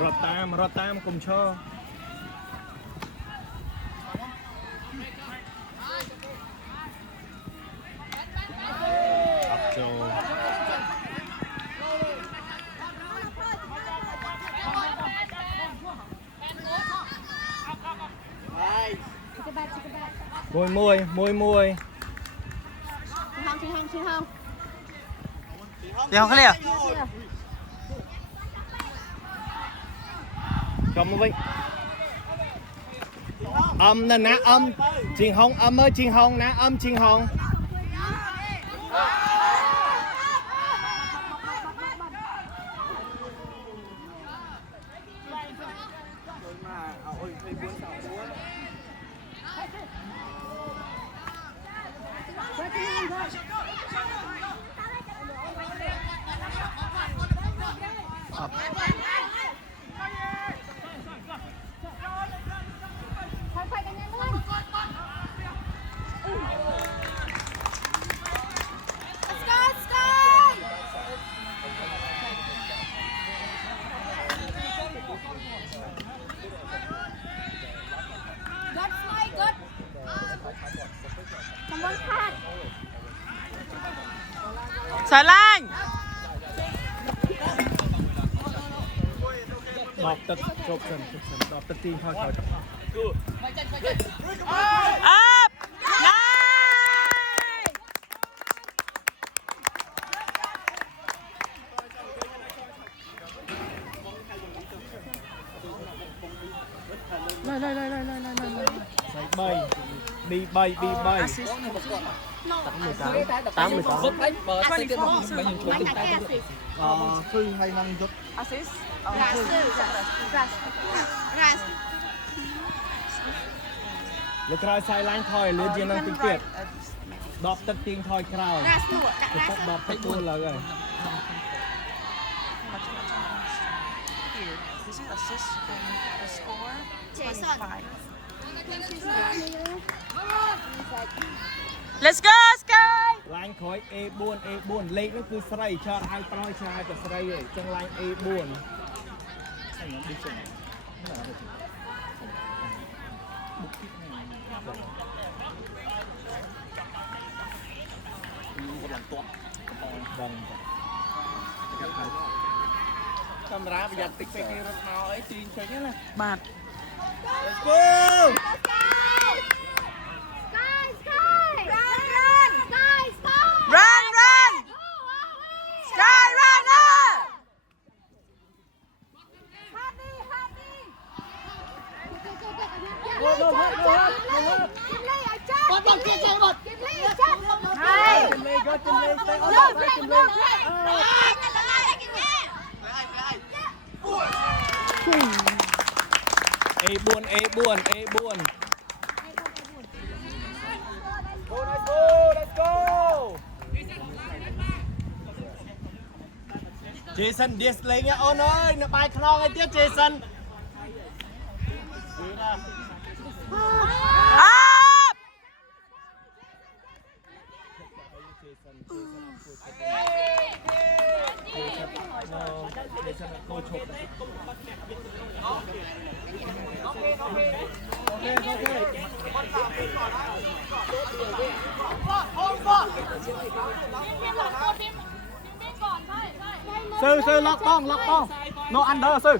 rọt tam cùng cho môi Chị không cái liền cầm với âm nè ná âm chiên hồng âm ơi chiên hồng ná âm chiên hồng Sài Lan đọt tật chụp sần đọt tật tim thôi khỏi ấp này bay đi bay tám mươi Thư hay năng giúp assist lực ra sai lanh thôi lươn trên năng tiếng Việt đọt tật tim thôi cào cái tóc đọt tật tuôn là rồi This is assist and the score 25. Let's go Sky ឡាញក្រោយ A4 លេខនោះគឺស្រីចោតហៅប្រយឆ្ងាយទៅស្រីឯងចឹងឡាញ A4 កាមេរ៉ាប្រយ័ត្នតិចពេកគេរត់មកអីទីពេកណា បាទ គូ Run run Sky runner A4 Let's go Jason Diaz lấy nha ôn ơi nó bay khăn ngay tiếp Jason Up Sư lắc bong nó under sư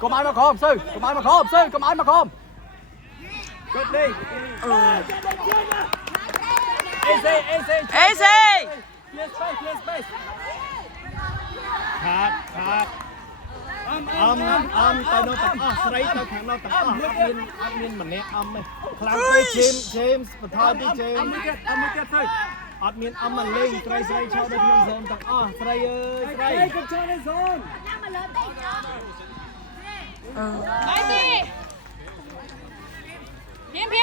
có máy mà không sư có máy mà không cướp đi Easy clear space Khát âm tay nó tập sấy tay kháng nó tập admin mình nè âm này kháng tới James và thôi đi James âm mới kết thôi admin âm mình lên sấy cho đây không zone tập sấy ơi sấy không cho lên zone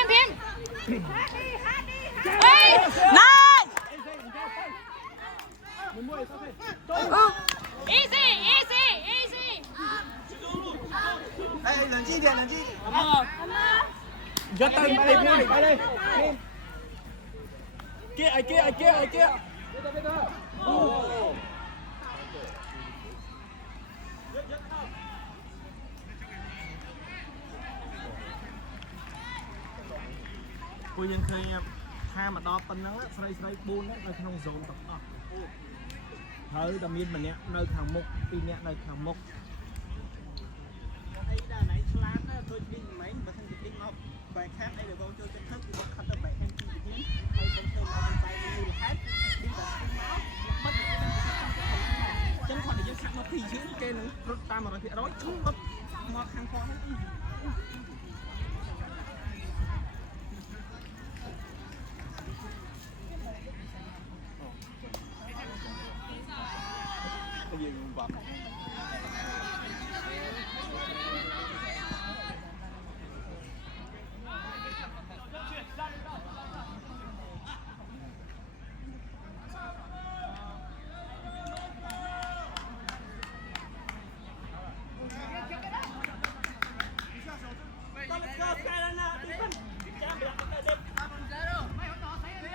Phim Nice Easy Ê, lần chi giật tay bay đây kia ពួកយើងឃើញថាមកដល់ប៉ុណ្ណឹងស្រី4នៅក្នុងហ្សូនទាំងអស់ហើយតែមានម្នាក់នៅខាងមុខ2នាក់នៅខាងមុខអីដែរណៃឆ្លាតណាដូចនេះមិនមែនបើមិនទីមកបែកខាត់អីដែលបងចូលចិត្តខឹកគឺបងខិតទៅបែកខាត់ទីនេះហើយបងធ្វើមកបែកមូលហេតុទីតែមកចឹងគាត់និយាយខាត់មកពីជឿគេនឹងរត់តាម 100% ឈប់មកខាងផងយើងបាត់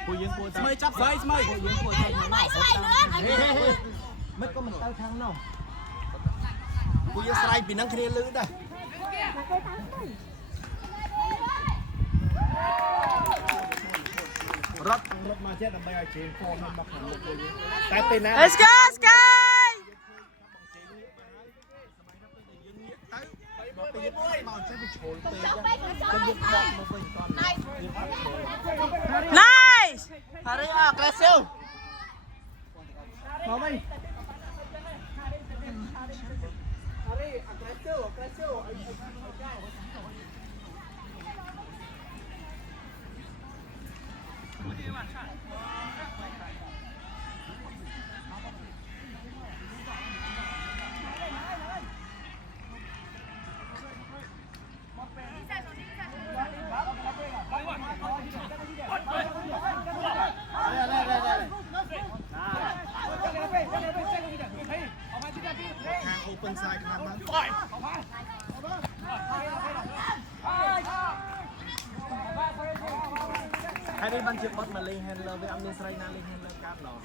ពួកយើងគួរតែស្មៃចាប់ស្មៃស្មៃពួកយើងគួរតែស្មៃស្មៃលឿនមិនក៏មិនទៅខាងនោះពួកយើងស្រ័យពីនឹងគ្នាលឺដែររត់មកចេះដើម្បីឲ្យជេនហ្វមមកខាងមុខពួកយើងតែពេលណា Let's go Sky មកពីមកចេះទៅឈោលពេកចឹងយើងបត់មកវិញតោះ Nice Harry aggressive មកវិញ Harry aggressive open side ខាងហ្នឹងហើយនេះបានជាបត់មកលេង handler វាអត់មានស្រីណាលេង handler កាត់ឡោះ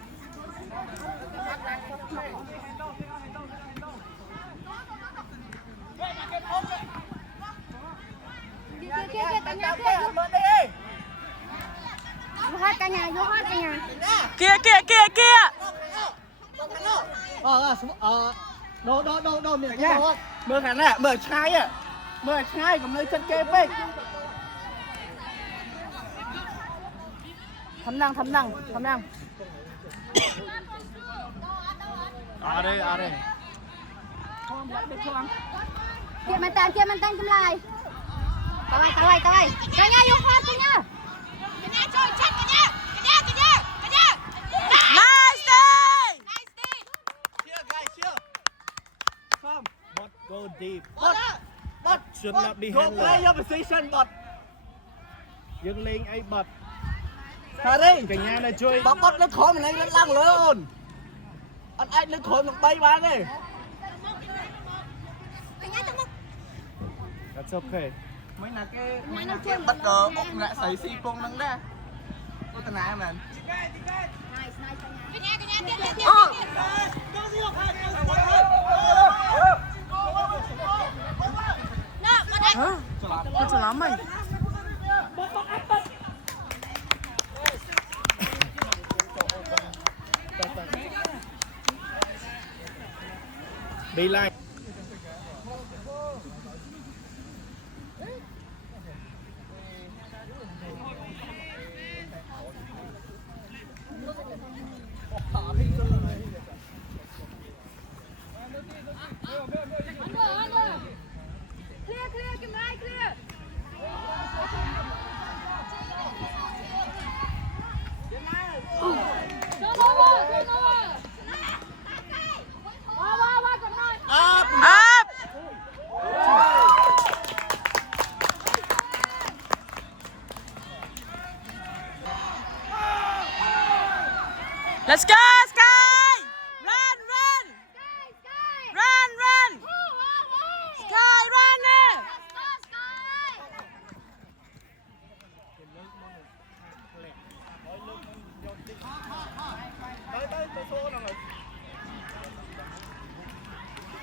vô hết cả nhà Kia kia kia kia đâu miệng nha mơ khán ạ mơ trai còn nơi chân kê bếch thấm năng à đây kia mình tan chấm lại tao ơi cả nhà vô hết cả nhà chơi chắc cả nhà Nice day Cheer guys cheer come but go deep but should not be handler play your position but យើងលេងអីបាត់ថារេកញ្ញានៅជួយបើបាត់លើខំមិនឡើងលើអូនអត់អាចលើខំនឹង3បានទេ cả nhà trong That's okay មិនណាគេបិទក៏អុកម្នាក់ស្រីស៊ីពងហ្នឹងដែរឧតនាមែន cả nhà tiếp Con chó lắm mày Be like clear kim rai clear Up Let's go Sky Run Sky run nè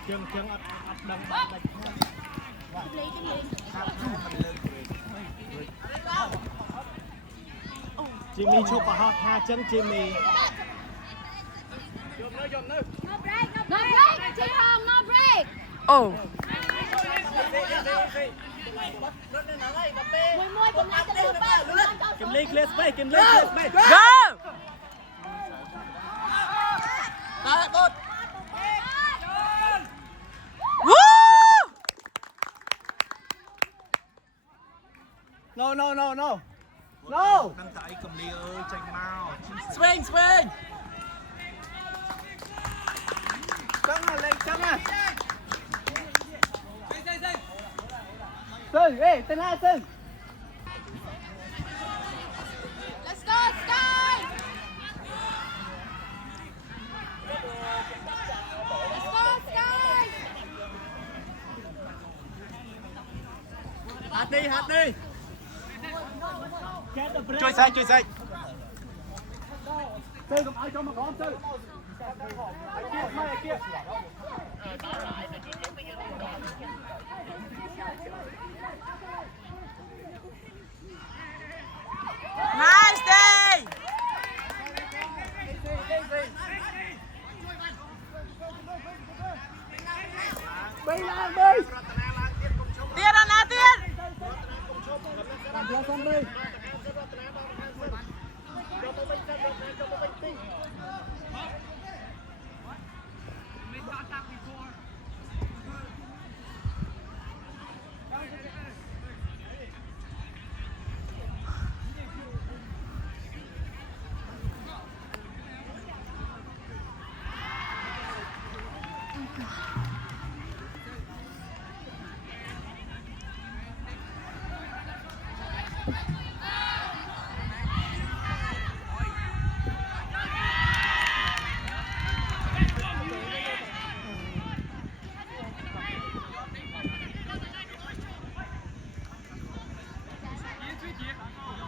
chân ấp đâm Jimmy chụp vào hot ha chân Jimmy. No break, chị Hồng, no break. Ồ. Mùi mùi cùng lại cho được ba. Kim Lee clear space, Kim Lee clear space. Go. Woo. No, no, no, no. No. Đang tại Kim Lee ơi, tranh mau. Swing, swing. Căng à, lên căng à. Sưng, ê, tên hai Sưng. Let's go, Sky. Let's go, Sky. Hát đi, hát đi. Chơi xanh, chơi xanh. Sưng, cầm ai cho mà có không Sưng? Ai kia, mai ai kia. Nice day. Bay lang, bay. Tiên anh à Tiên. Là xong bay.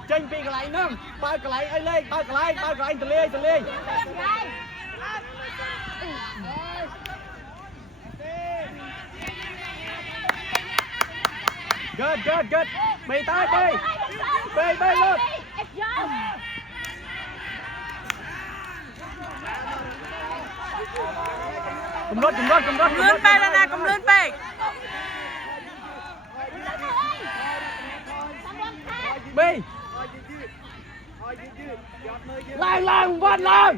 Tranh bị cái lại nâng, bao cái lại ấy lên, bao cái lại anh từ ly. Good. Bay tay, bay luôn. Cầm rốt. Lươn bay ra nè, cầm lươn bay. Bay. Lang, vắt lang.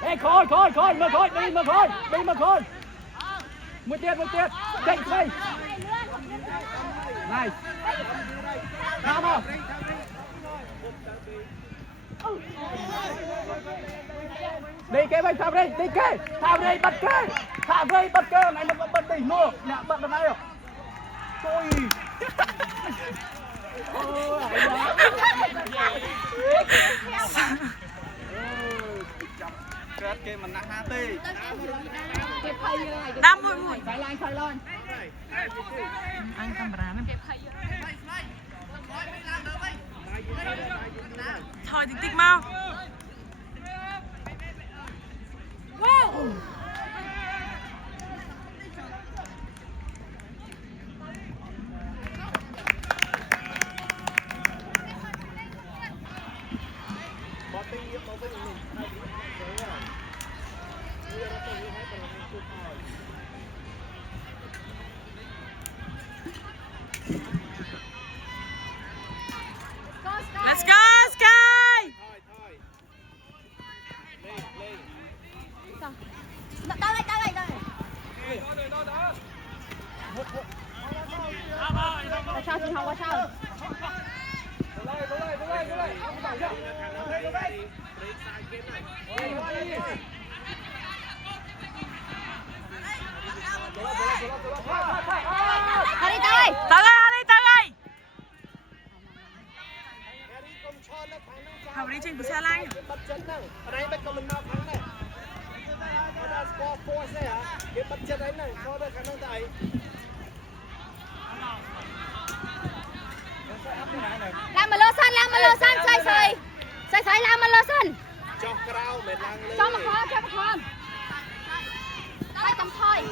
Ê, khôi, mở khôi, đi mở khôi. Một tiết, chạy xoay. Nice. Nào mà. Đi kế bay thao đi kế. Thao đi bật cơ. Này nó bật đỉnh mua. Nè, bật được này không? Thôi. Kết kia mình nặng há ti. Đam mùi. Phải lên. Anh camera nó. Thôi thì tích mau. Wow. Let's go, Sky. Tao đây. Qua sau chị Hồng, qua sau. Tới đây. Học đi trên của xe lanh. Bật chân nè. Ở đây bắt mình nào thắng này. Ở đây score force này hả? Cái bật chân ấy này, có được khả năng tại. Làm mà lơ xanh, xoay làm mà lơ xanh. Cho cao mệt lang lên. Cho mà con. Tay cầm thôi.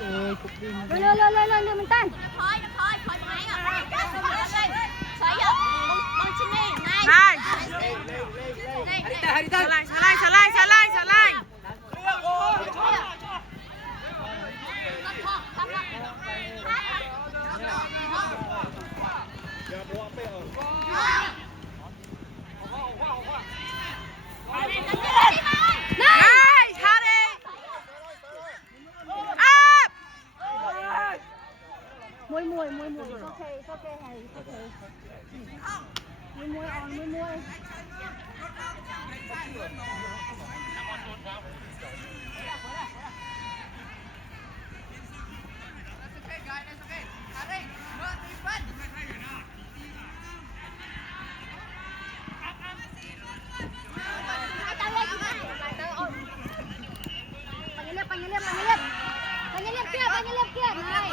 Ôi, cục đi. Lên mình tay. Thôi, khỏi máy à. Xoay vô. Này. Harita. Trở lại. Này, tha đi. Up. Môi. It's okay, Harry. It's okay. Môi on. Panyelip kia. Này.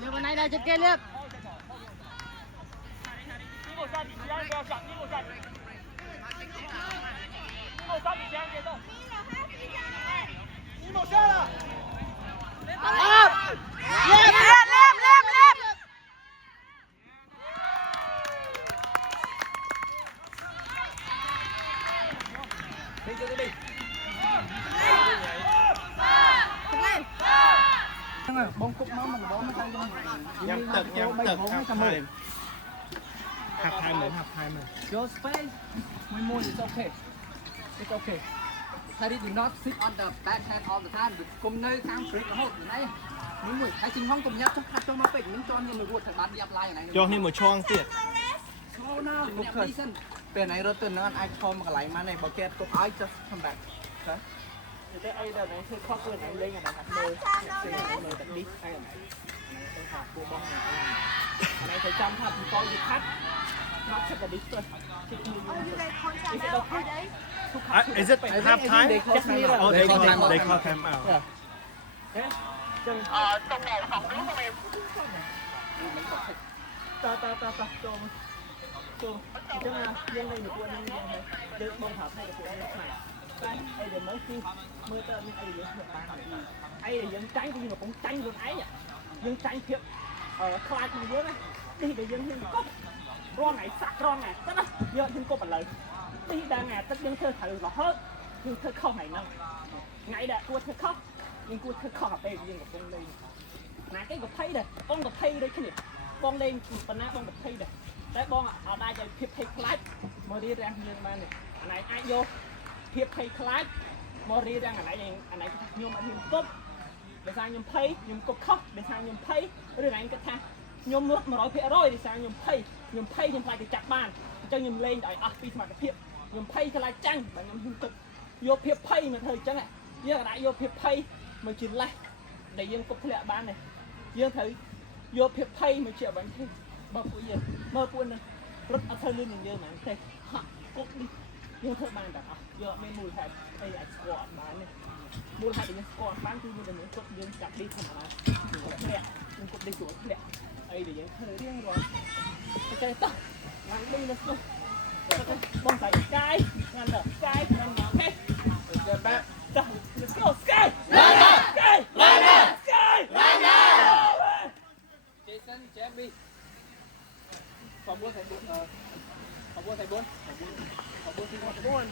Liệp bên này đây trên kia Liệp. Liệp. Bóng cục nó mà bóng nó thay luôn. Nhắm tật half time. Your space. Môi, it's okay. It's okay. Harry do not sit on the backhand all the time. Cùng nơi khám free có hốt này. Môi, hãy trình hông cùng nhắc cho nó bệnh những cho nhiều người vụt thật bán đi apply này. cho thêm một choang tiệt So now, listen. Bên này rotten nó ai không mà lại mà này bảo kẹt cũng ai just come back. Okay. cái ai đâu nàyคือครอบครัวไหนเล่นกันนะครับเลยเลยแบบนี้ไอ้ไหนต้องหาตัวบอลไหนใส่จำภาพตอนยุคัดนับชักกระดิกตัวที่มือ Is it half time? Oh, they call time out. Tụi chứ mà dân đây được quân nên được bông hợp hay được quân này cái ai để mới khi mưa tên ai để được bạn ai để dân tránh thì nó cũng tránh luôn ấy à dân tránh thiệt khai thì dưới này đi để dân dân cốc ron này sắc ron này tất đó giờ dân cốc bản lời đi đang ngày tất dân thơ thử là hết nhưng thơ không này nè ngày đã cua thơ khóc nhưng cua thơ không hợp đây dân gặp con lên nãy cái gặp thấy đây con gặp thấy đây cái này con lên phần nãy con gặp thấy đây đấy bong ở đây giờ phiệp thay clap mà đi ra như mà này ai vô phiệp thay clap mà đi ra anh này nhôm anh nhôm cốc để sang nhôm thay nhôm cốc khóc để sang nhôm thay rồi anh cái thang nhôm nước mà nói phiệp rồi để sang nhôm thay nhôm lại thì chặt bàn cho nhôm lên đợi pi mà cái phiệp nhôm thay cái lại chăng và nhôm cốc vô phiệp thay mà thời chăng này giờ lại vô phiệp thay mà chuyển lại để dương cốc lẹ ban này dương thấy vô phiệp thay mà chịu bánh thay bao phụ gì mơ phụ này rất ở thơ lưng như mà thế hả cốt đi nhưng thơ bàn đã giờ mấy mùi hạt đây là squat bán này mùi hạt để những squat bán cứ như là những cốt dương chặt đi thầm mà lẹ những cốt đi chuột lẹ đây để những thơ riêng rồi ok tao ngắn đi là xong bông phải cái ngăn đỡ cái ngăn nhỏ hết ok back let's go sky Jason, Jamie. Phòng 4 thầy 4 phòng 4 thầy 4 phòng 4 thầy 4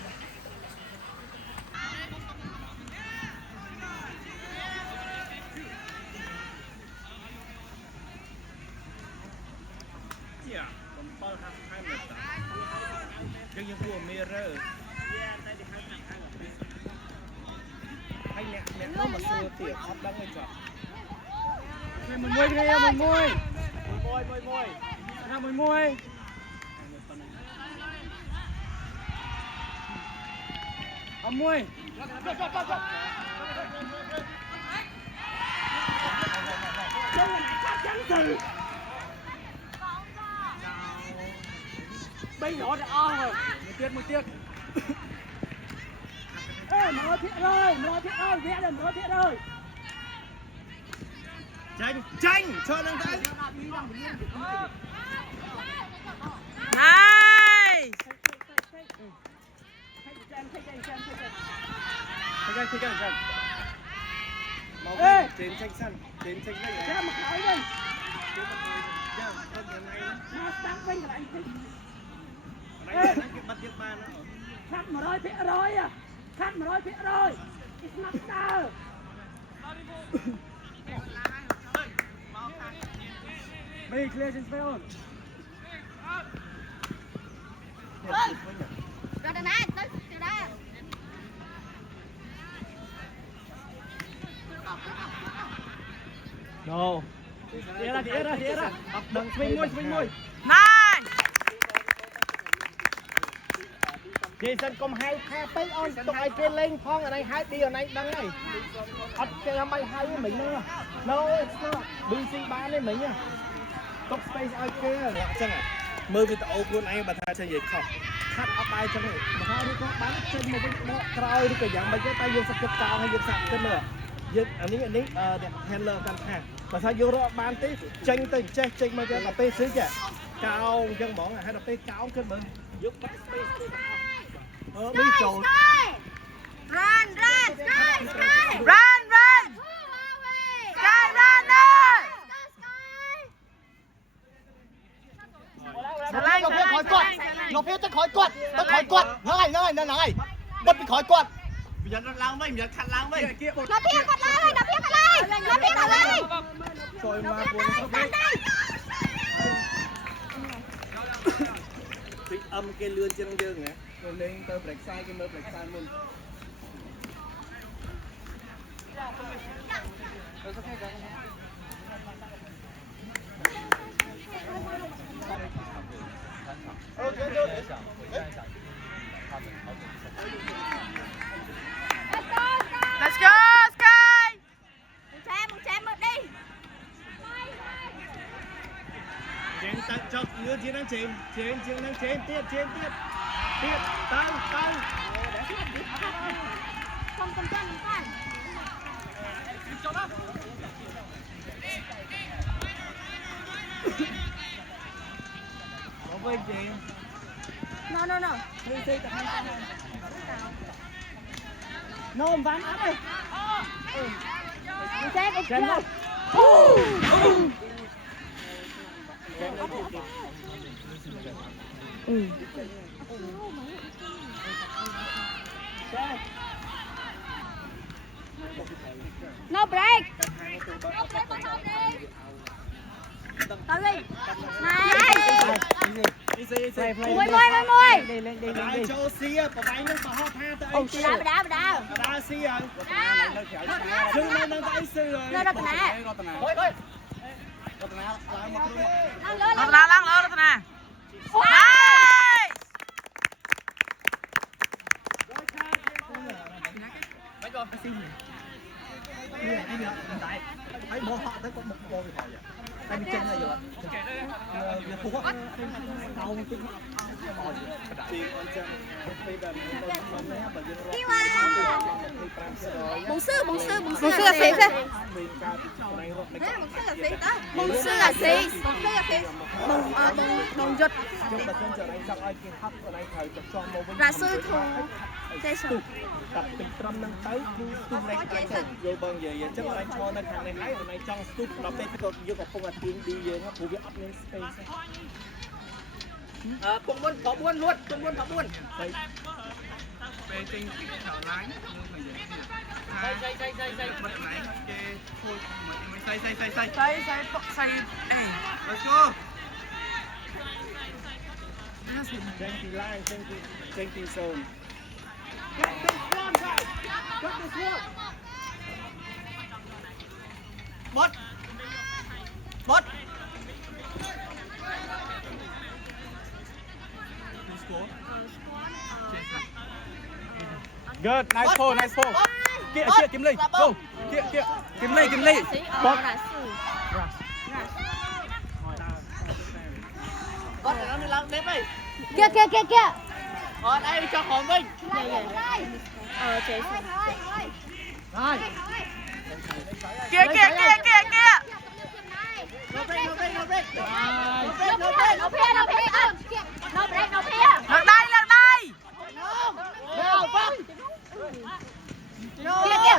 yeah ball half time rồi nhưng những vua mirror hay nè nó mà xưa tiệt hấp đang ngay chọn mình môi đi em mình môi môi ra mình môi ấm môi bây nhỏ đã rồi một tiết ê mở thiệt ơi vẽ đừng mở thiệt ơi tranh cho năng tay Nice. Mau lên trên tranh sân trên tranh sân này. Ra một khỏi đi. Dạ, con cái này Nó sáng bên là anh thích. cái bắt tiếp ba nữa. Khát mà rồi phía rồi à. Khát mà rồi phía rồi. It's not there. Bây clear trên field. Rồi đàn á, tới từ đó. No. Đi ra. Đừng swing môi. Nice. Jason công hai pha tới on tụi ai kia lên phong ở đây hai đi ở đây đăng này. Ất cái làm bay hai với mình nữa. No, it's not. BC ba lên mình nha. Top space ai kia lạ chăng à. Mơ với tao quân anh bà tha cho gì không. Khát áo bay cho này. Mà hai đứa có bắn trên một cái đó cày đi cái dạng bây giờ tay vô sắp cao hay vô sạc chân nữa. Giờ anh ấy handlerกันค่ะภาษายุโรปบ้านที่เจงตึงเจงมาจะแบบไปซื้อจ้ะกาวจังบอกอ่ะให้แบบไปกาวขึ้นมึงยุบไปไม่โจร Run, run, sky, sky. Run, run. Sky runner. Xà lanh, Lột xà phía lanh, khỏi xà quật, lanh, xà lanh. lột phía tới khỏi quật, này, bật khỏi quật. Bây giờ nó lao mấy, bây giờ khăn lao mấy. Nó phía cắt lại, nó phía cắt lại. Nó phía cắt lại. Rồi mà Nó phía cắt lại, cái âm cái lươn trên dương nè. Rồi lên tơ break sai cái mơ break sai luôn. Let's go, Sky. Một chém một đi. Chém tận chọc lươn trên đang chém tiếp. Tăng. Không cầm chân. Có với chị. No. Nó bắn áp đây. Một chém. No break. Tao đi. Này. Mùi. Ai cho xia, bỏ váy nó bỏ hoa tha tới anh kia. Đá. Đá xia. Dừng lên nó tay sư rồi. Nó đập nè. Thôi. Lăng lơ, Ratana. Nice. Thấy bố họ tới con một bố thì hỏi vậy. Tay bị chân là gì vậy? Giờ phú quốc. Tao cái Bụng sư là xí thế. Bụng sư là xí. Bụng giật. Là sư thù. Jason. Tập tình trăm năm tới tôi lấy cái chân vô bằng về chắc là anh cho nên thằng này hái rồi này trong stúp nó bên cái cột vô gặp không là tiếng đi về nó phù bị up lên space. Cùng buôn có buôn luôn, cùng buôn có buôn. Đây. Về tinh thảo lái dây bật máy ok thôi mình xây Ê. let's go Change line, change zone. Bot. good nice pull kia kiếm ly go kia kiếm ly Bot là sư. Bot nó đi lăng đếm đi. Kia. Ở đây cho hồn mình. Jason. Rồi. Kia. Nó phía. no break no fear เลิกได้เลิกได้ kia kia trên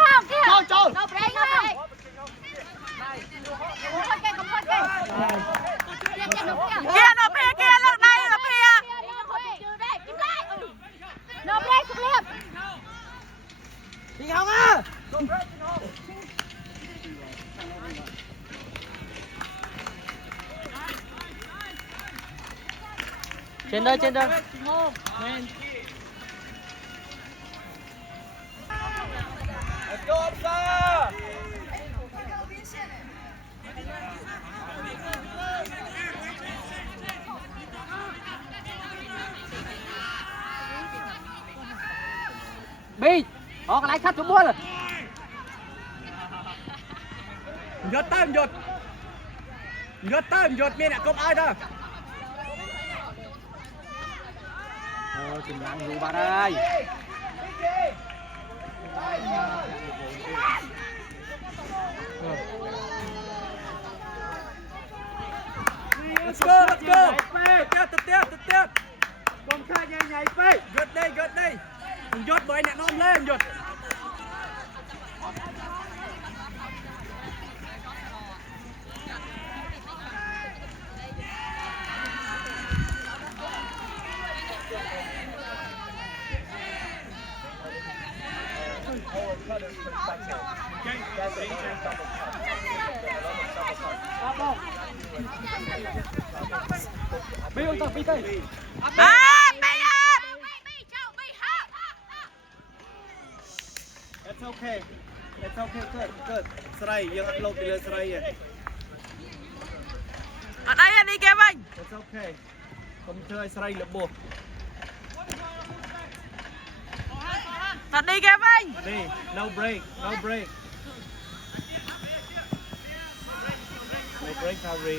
không kia no break no break không con kia không con kia kia kia no kia เกียร์นอเพียเกียร์เลิกได้นอเพีย no break không liệp đi không á trên đây Go up, sir! Bi, họ cái lại khách xuống buôn rồi. หยดเติมหยดหยดเติมหยดเมียเนี่ยกบอ้อยเด้อ Thôi, chừng lặng dù bà đây. Let's go tiếp con khai nhảy phê gật đâyหยดbởi nè non lênหยดBi ơi, Bi đây. อ่าไปอ่ะ It's okay good สไลด์ยังอัดลงไปเลยสไลด์ อันไหนอันนี้แกบ้าง It's okay ผมเจอสไลด์ระบบ ตอนนี้แกบ้าง นี่ no break no break Harry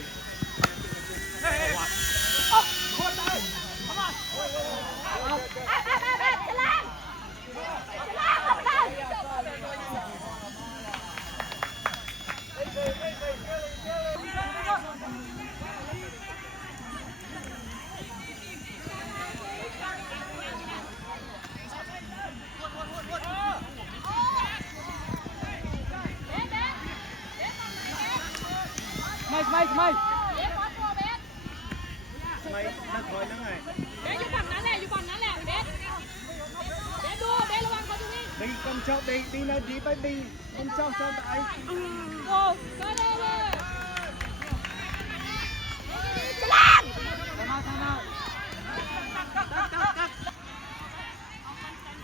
ไม่ ทำไมนักคอยนั่งไง อยู่ฝั่งนั้นแหละเบสดูเบสระวังเขาตรงนี้ đi con cho đi nào đi bay đi con cho tại โอ้ก็ได้เลย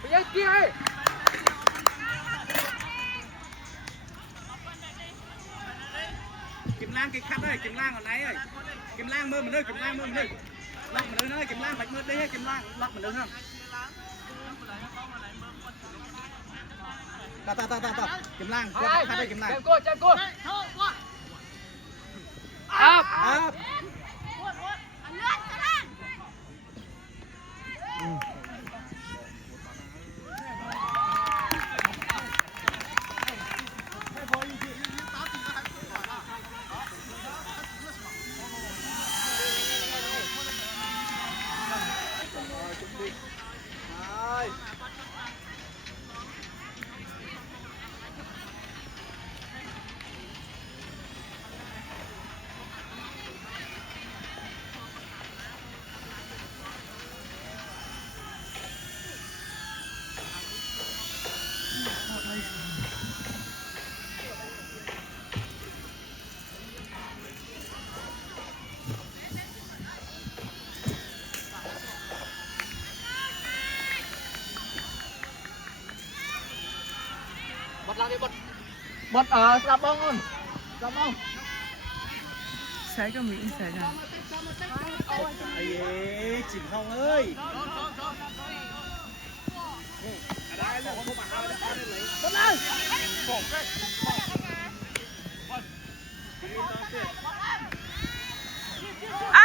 Bây giờ kia ơi. Kim Lang cái khăn ơi, Kim Lang ở nãy ơi. Kim Lang mơ mình ơi, Kim Lang mơ mình ơi. Lắc mình ơi, Kim Lang bạch mơ đi Kim Lang, lắc mình ơi không? Ta. Kim Lang, quên khăn đây Kim Lang. Chém cô. Up. Up. Bật ở sạp bông không? Sạp bông. ใช้ก็มีใช้กัน ai chỉnh không ơi À!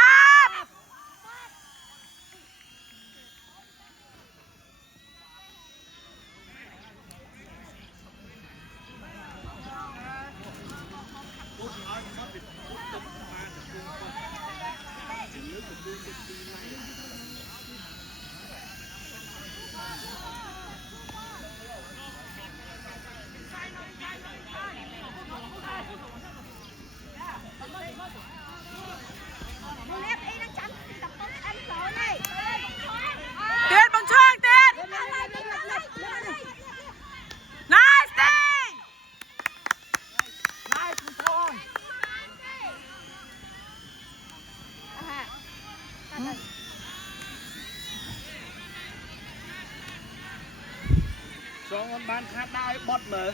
นบ้านคาดได้บอดเหมือ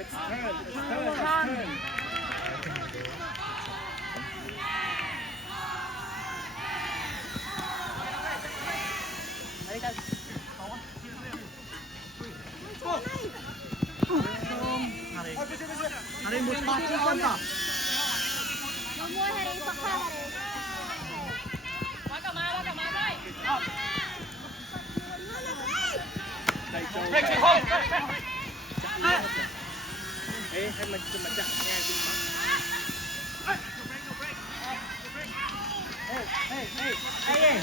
It's turn. It's turn. It's turn. Hari một bát chứ con à? Nó mua hay đi sắp pha hay Ê, hay mình chặn nghe đi mà. Ê. Tao đây.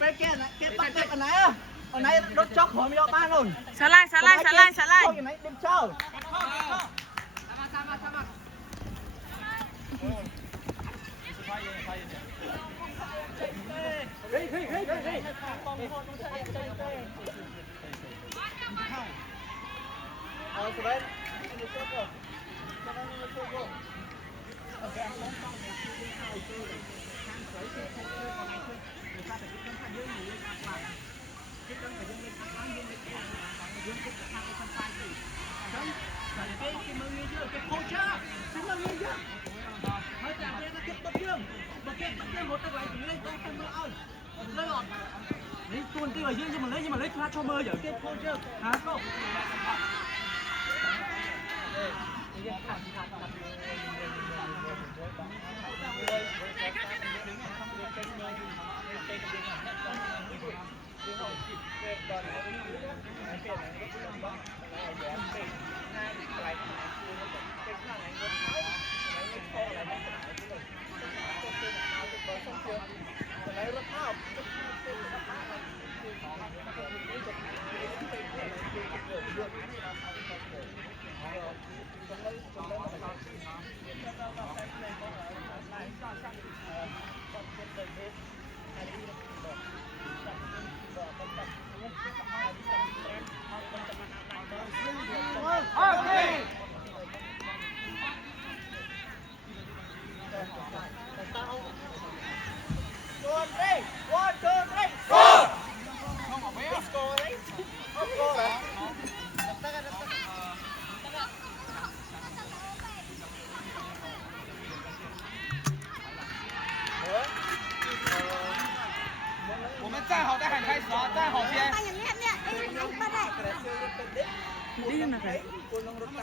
Bé kia này, kia bắt tiếp ở này à? Ở này đốt chóc khỏi miệng ba rồi. Xả lan. Thôi cái này đem chơi. Tuôn cái vào dương nhưng mà lấy flash cho mơ giờ cái cô chưa hả cô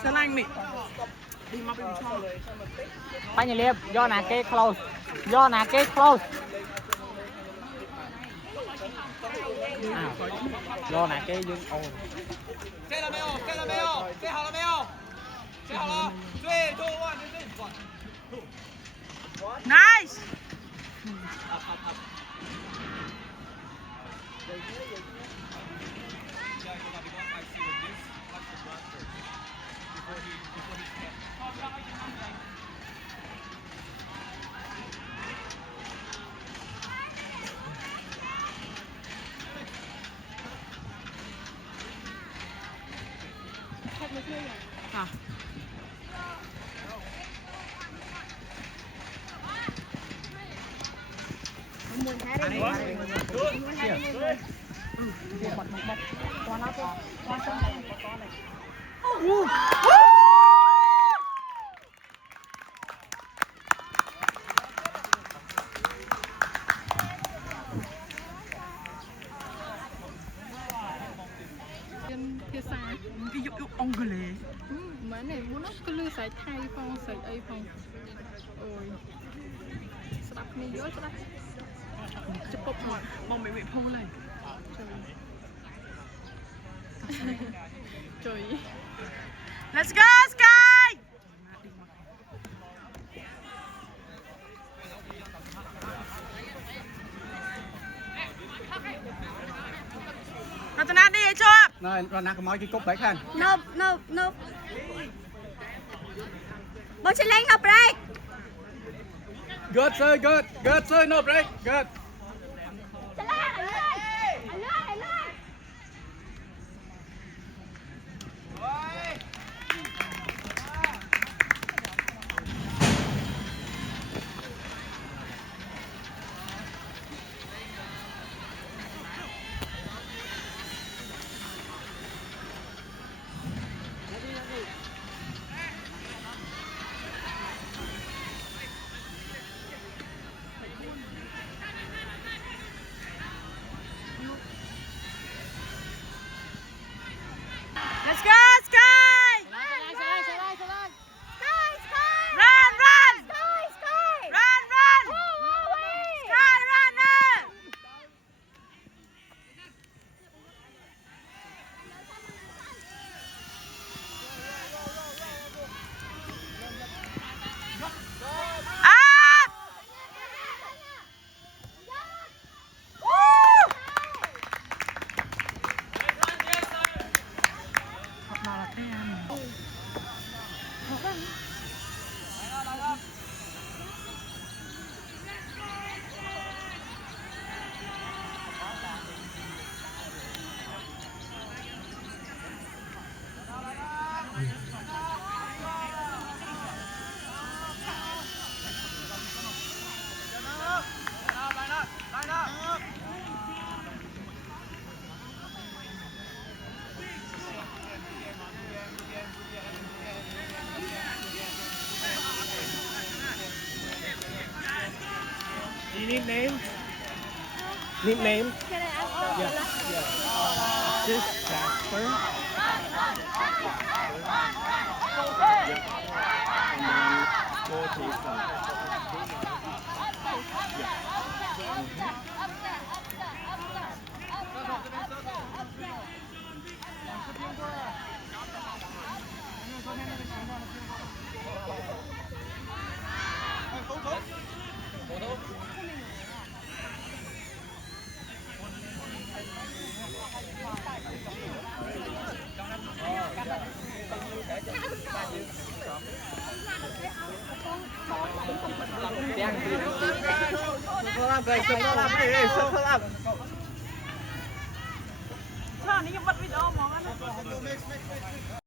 Xả lan mị. Bánh liệp, do nà cái close. Do nà cái dương ồn. 接了没有？接好了没有？接好了。3, 2, 1， Nice. Cái dụng ông gửi lệ. Mà này muốn nó cứ lư sải thay phong sải ấy phong. Ôi. Sắp này dối sắp. Chụp bọc mong mẹ phong lên. Trời. Let's go Sky รัตนาดีชอบ này rồi nãy có nói cái cốc đấy khan Nope, nope, nope. Bố chị Linh học break. good sir no break good Chị Linh, anh lươn. Let's go Sky Run run Run run Sky runner Up học nào là thế anh You need name? Need name? Can I ask Yeah. This Jasper. And then more Jason. Circle up, guys, circle up, hey, circle up. ช่วงนี้ยังวัดวิดีโอมองกันนะ